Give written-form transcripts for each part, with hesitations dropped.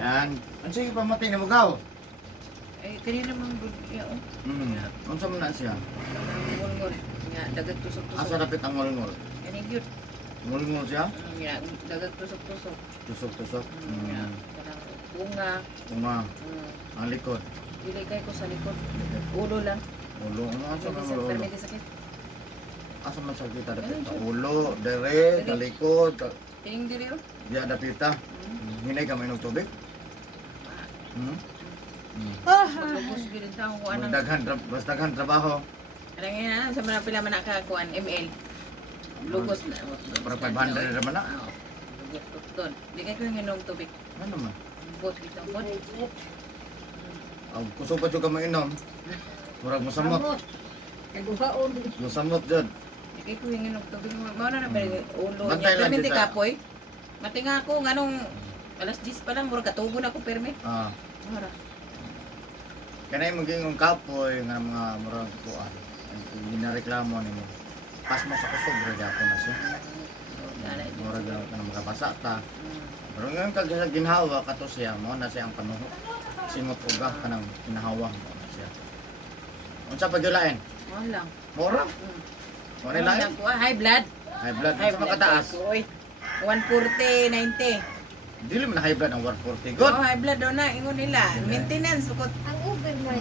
Yan. Ano sige pamatay na magaw? Eh, kanina mang budya o. Unsa man na siya? Ngol-ngol. Nga, dagat tusok-tusok. Asa dapit ang ngol-ngol? Yan yung yun. Ngol-ngol siya? Nga, dagat tusok-tusok. Tusok-tusok. Nga, parang bunga. Uma, ang likod. Dili kay ko sa likod. Ulo lang. Ulo. Ano asa man Pero ulo? may sakit. Asa man sakit dapit Ayun, sa siya. ulo, dere, sa likod. Tingin diri o. Diya dapita. Hinay ka mainog tubig? Paglubos bilin taong ko anang. Mas daghan trabaho. Anang yan, sa mga pila man nakakuan, ML. Lugos na. Para 500 naman na. Oo. Lugos tukton. Di kay ko yung inom tubig. Ano man? Bot, bitang bot. Kusog pa dyan ka mainom. Murag musamot. Kaguhaon. Musamot dyan. Di kay ko yung inom tubig. Mauna na ba yung ulo Bantay niya. lang Permi di din sa- kapoy. Matinga ako, nganong alas 10 pa lang, murag katugon ako permi. Mara. Kanay maging kapoy nga mga murag kuan. Ginareklamo nimo. Pas mo sa kusog ra gyapon na siya. Murag ka na makabasa ta. Pero ngayon kag sa ginhawa kato siya mo na siya ang panuho. Simot uga kanang ginahawa mo na siya. Unsa pa gyulain? Mo lang. Mura. Mo ni lain. Lang ko, high blood. High blood High sa blood. makataas. Uy. 140, 90. Dili man na high blood ang 140. Good. Oh, high blood daw na, ingon nila. Maintenance, bukod Ang Uber mo.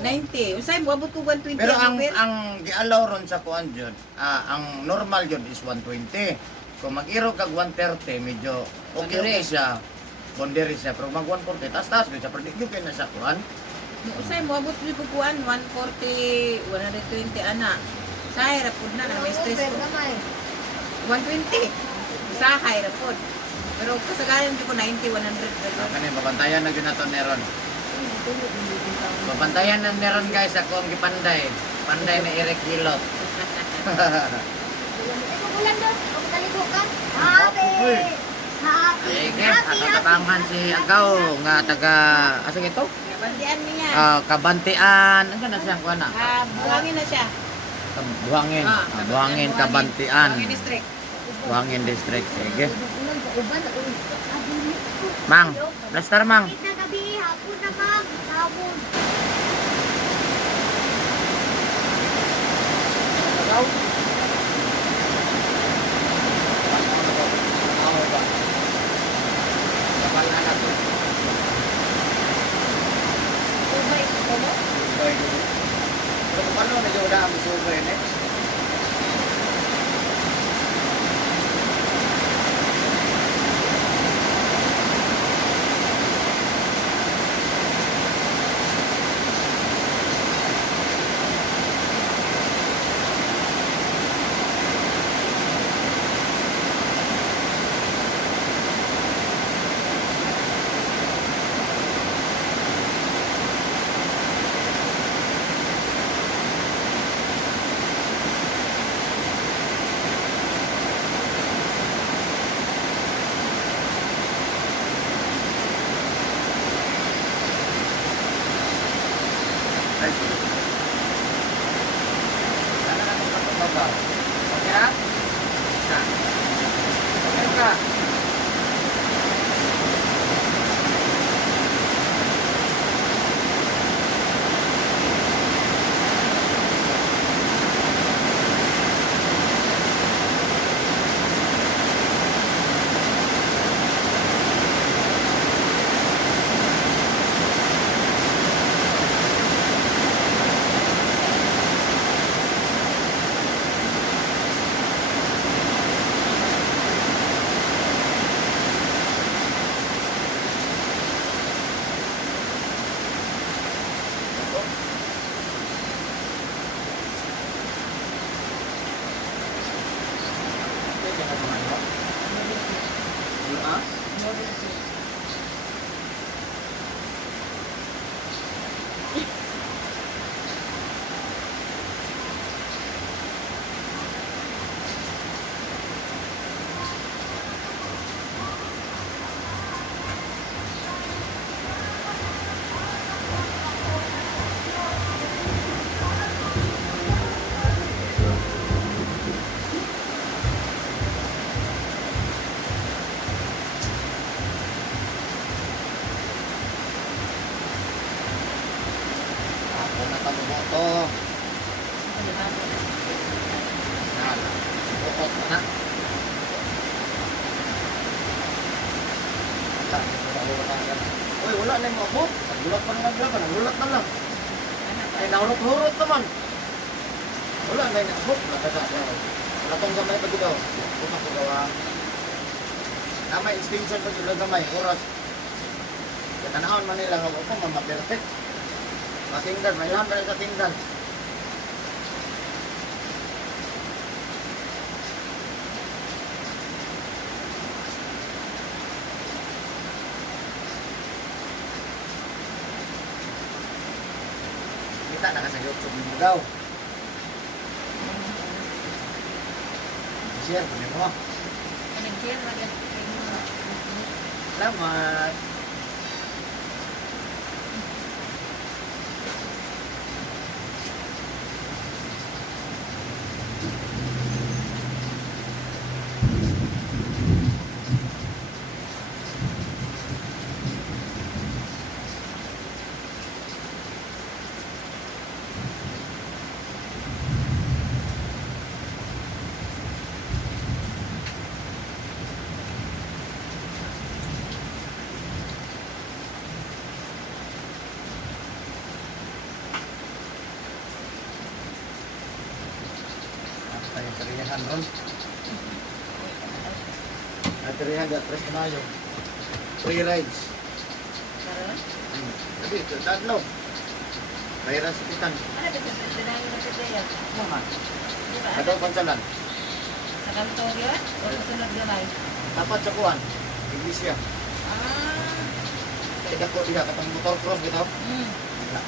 90. Usay mo, abot ko 120. Pero ang Uber. gialaw ron sa kuan jud, ang normal jud is 120. Kung mag-iro kag 130 medyo okay Boundary. siya. Boundary siya pero mag 140 taas gyud siya pero di gyud kay na sa kuan. Usay mo, abot ko kuan 140, 120, ana. Say, rapod na, may stress Uber ko. gamay. 120. Usahay, rapod. Pero kasagalan ko 90, 100. Kani babantayan na gyud nato neron. Babantayan na neron guys ako ang gipanday. Panday na Eric Hilot. Ulan doon. Ang kaliko ka. Happy. Happy. Sige, katabangan si Agaw nga taga asa ito? Bandian niya. Kabantian. Ano na siya kuan na? Buhangin na siya. Buhangin. Buhangin Kabantian. Buhangin district. Buhangin district. Sige. Ulan sa uban. Mang, plaster mang. Kita gabi. Hapon na mag. Hapon. Ubay ko mo. Pero paano na yung daan sobra eh? to. Yan. Bukot mo na. Uy, wala na yung mabot. Nagulat pa naman ka. Nagulat na lang. Ay, nahurot-hurot naman. Wala na yung mabot. Wala kong gamay pa dito. Pumak ko gawa. May extension pa dito gamay. Oras. Katanahon man nila. Huwag ko perfect. Matingdan. May lahan pa rin sa tingdan. Kita na ka sa YouTube mo daw. Share ko mo. Nag-share na gan. Salamat. Ay, tarihan ron. Ay, tarihan da, 3 de Mayo. Free rides. Karon? Sabi, tatlo. Bayaran sa titan. Ano ba sa dinayo na sa daya? Mga. Di ba? Ito, pansalan. Sa kantor yan? O sa sunod gamay? Dapat sa kuwan. Iglesia. Ah. Kaya ko, diha, katong motor cross gitu. Hmm. Wala.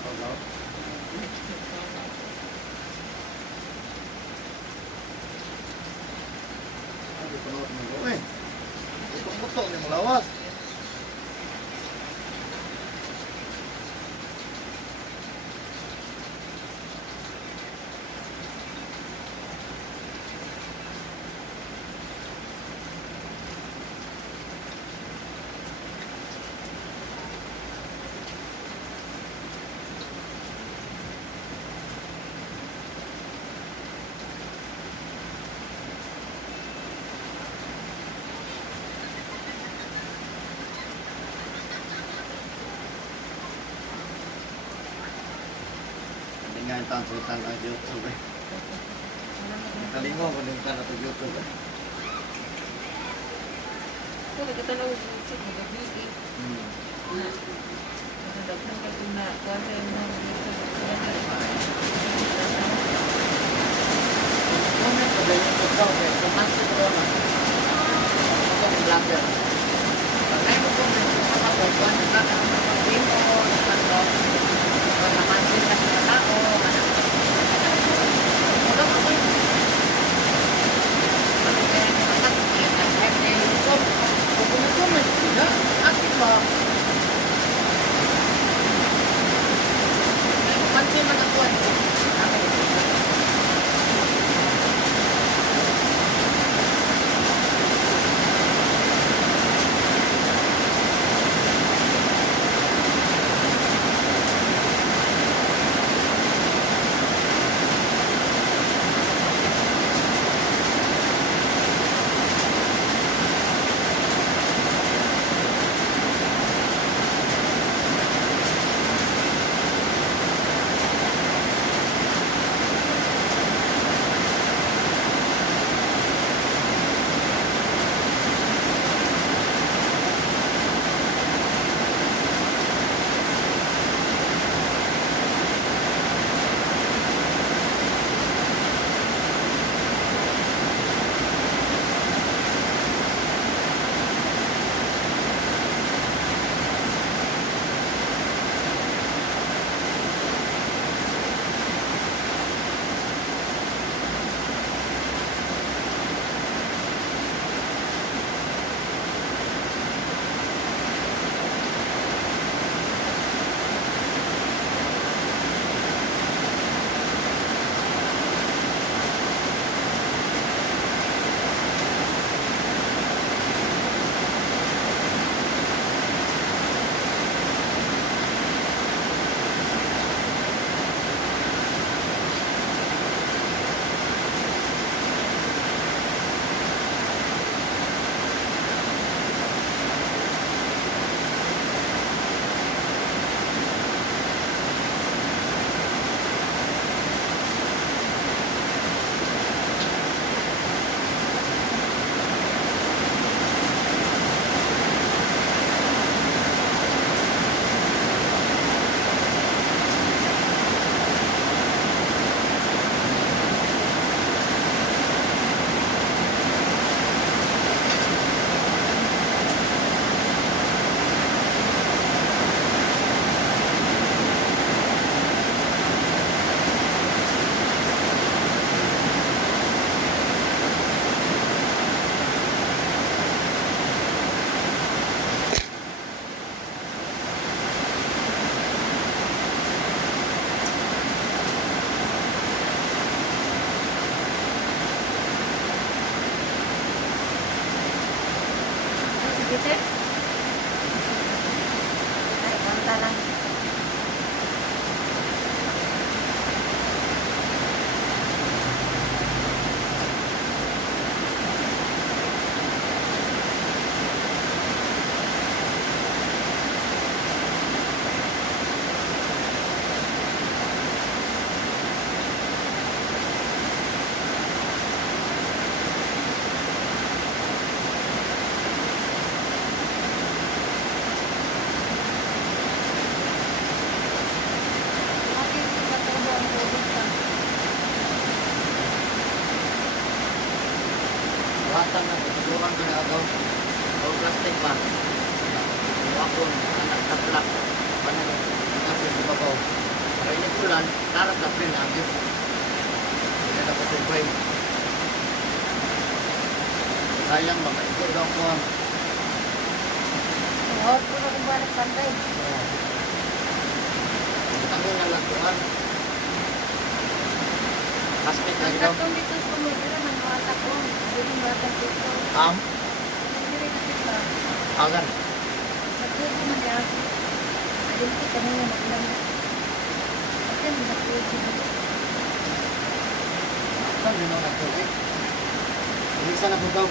Hello? Ano ito na mo eh? Itong buto ni lawas. Hindi nga yung tansutan ang YouTube eh. Kalingo ko din ka na ito YouTube eh. Ito, nagkatalaw yung YouTube, nagabigi. Na. Nagdagdag ka kung na, kaya yung mga YouTube. Comment ko din yung daw eh. Kumansin ko na. Ako yung vlogger. Pagkaya mo comment ko sa mga kung ano ka ang mga demo, pagkamansin ka sa tao, ano. Huwag ako yung ano kaya yung mga tao, kaya na yung YouTube. Kung comment ko na, akin ba? Pansin man ako eh. pa. Ako, anak kaplak. Paano mo? Kapit sa babaw. Para yung ulan, tarap na prin agad. Hindi na patubay. Sayang, baka ito daw ko ang Huwag ko na kung balik pantay. tango na lakuan. Aspect Ang lagi daw. tatong dito sa kumulira, manwata ko. Hindi mo batang dito. Hindi na kita. Agan. Nagtubo man niya. Adin ko kanina maglang. At yan, nagtubo na. Saan din ako nagtubig? Ilisa na po daw.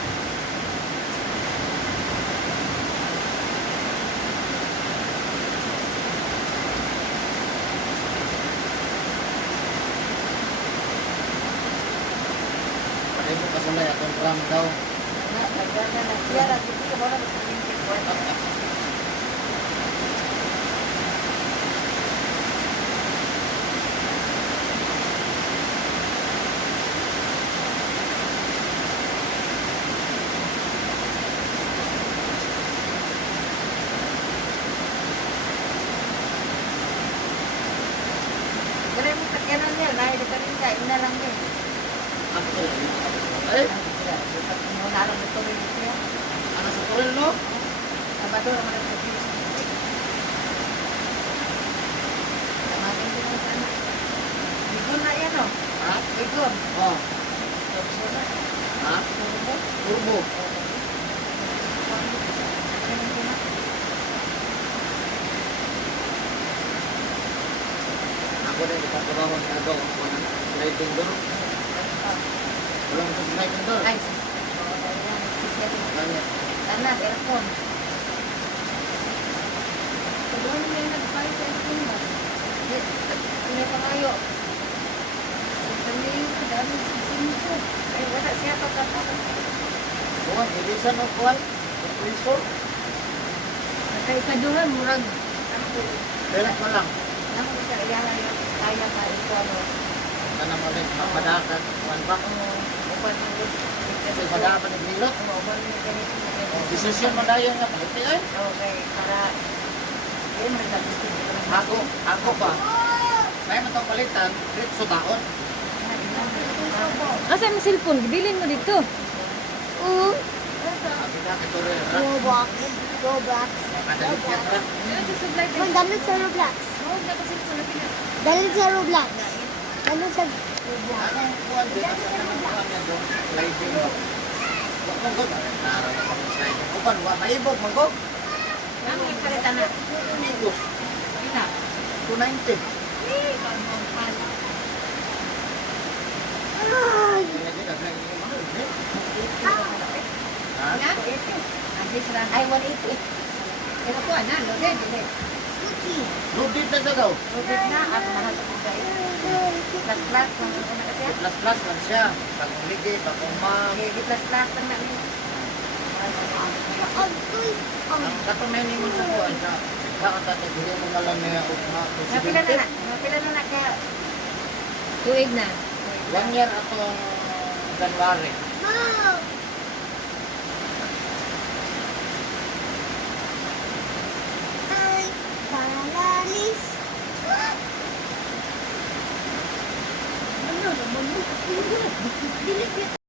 Patay mo kasulay atong drum daw. Nagdana na siya. Lagi ko wala na sa pinti ko. Wala mo takyanan niya. Lahi na rin siya. Ina lang niya. Ako lang. Ay, Wala lang ito rin siya. ano sa tuwil no? Sabado naman ang sabi. Tamatin ko lang sana. Bigon na yan o. Ha? Bigon. Oh. Bigon na. Ha? Turbo. Turbo. Ako na ipapagawa na daw ang kuwan ng sliding door. Walang sa sliding door. Ay. Kanya. Sana, telepon. Pagawin mo yung nagpalit sa aircon mo. Ano pa kayo? Kami yung kadami sisin ko. Ay, wala siya pagkakakas. Kuwan, ilisan o kuwan. Compressor. Nakaikaduhan, murag. Belat mo lang. Nang isa iyahan yung kaya ka ito ano. Kana mo rin, mapadakan. Kuwan ba? Upan mo yung Mapadakan ng milot. Upan mo yung ganito na ganito. Desisyon mo na yun nga. Pagkati ay. Okay, para hindi mo rin gusto dito. Ako ba? Kaya mo itong palitan, dito taon. Asa yung cellphone? Gibilin mo dito. Sabi na, ito rin. Roblox. Roblox. Madalit yan ra. Ang dalit sa Roblox. Dalit sa Roblox. Dalit sa Roblox. Anong kuwan din? Asa ka ng kuwan niya doon? Sliding. Wag mong god. Naraw na pang sliding. Kuwan, maibog, magog. Ang ikalita na. Amigos. Ina. 290. Ay! Hindi na din, ang mahal, eh. Ha? Ay, 180. Pero po, ano? Loaded, loaded. Loaded na na daw. Loaded na. At mahal ko guys. Plus, plus. Kung ano na kasi. Plus man siya. Bagong ligi, bagong ma'am. Di plus, plus. Ang namin. Ang katumeni mo sa buwan siya. Kakatataguhin mo na lang niya. Napila na na. Napila na na kaya. Tuig na. 1 year atong January. Ay, palalis. Ano naman mo? Dilit